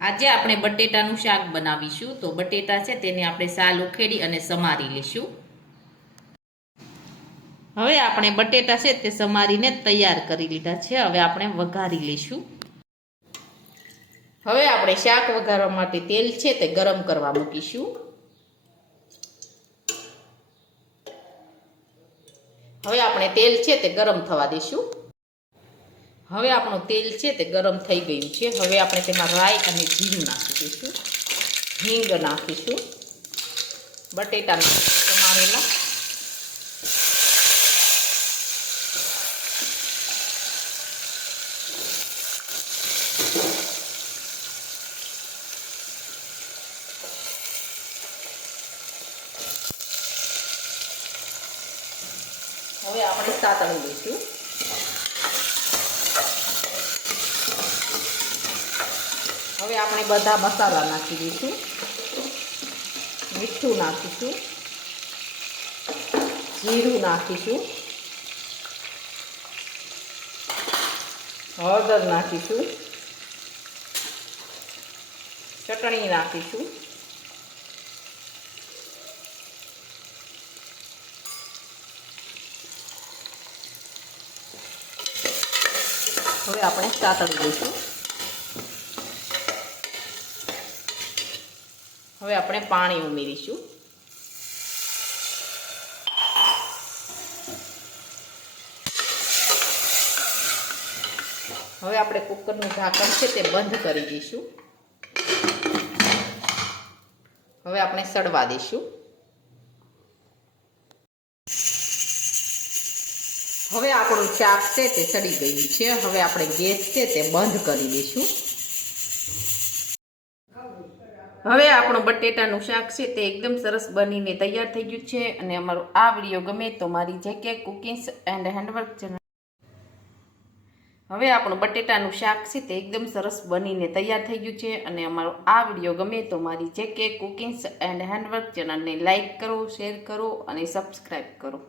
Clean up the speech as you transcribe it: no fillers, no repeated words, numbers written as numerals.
આજે આપણે બટેટાનું શાક બનાવીશું. તો બટેટા છે તેને આપણે સાલ ઉખેડી અને સમારી લઈશું. હવે આપણે બટેટા છે તે સમારીને તૈયાર કરી લીધા છે. હવે આપણે વઘારી લઈશું. હવે આપણે શાક વઘારવા માટે તેલ છે તે ગરમ કરવા મૂકીશું. હવે આપણે તેલ છે તે ગરમ થવા દઈશું. હવે આપણું તેલ છે તે ગરમ થઈ ગયું છે. હવે આપણે તેમાં રાઈ અને જીરું નાખી દઈશું. હિંગ નાખીશું. બટેટા સમારેલા. હવે આપણે સાતળી લઈશું. હવે આપણે બધા મસાલા નાખી દઈશું. મીઠું નાખીશું. જીરું નાખીશું. હળદર નાખીશું. ચટણી નાખીશું. હવે આપણે સાતળી દઈશું. હવે આપણે પાણી ઉમેરીશું. હવે આપણે કુકરનું ઢાંકણ છે તે બંધ કરી દઈશું. હવે આપણે સડવા દઈશું. હવે આપણું શાક છે તે સડી ગયું છે. હવે આપણે ગેસ છે તે બંધ કરી દઈશું. હવે આપણું બટેટાનું શાક છે તે એકદમ સરસ બનીને તૈયાર થઈ ગયું છે. અને અમારો આ વિડીયો ગમે તો મારી JK કુકિંગ્સ એન્ડ હેન્ડવર્ક ચેનલ. હવે આપણું બટેટાનું શાક છે તે એકદમ સરસ બનીને તૈયાર થઈ ગયું છે. અને અમારો આ વિડીયો ગમે તો મારી JK કુકિંગ્સ એન્ડ હેન્ડવર્ક ચેનલને લાઇક કરો, શેર કરો અને સબસ્ક્રાઈબ કરો.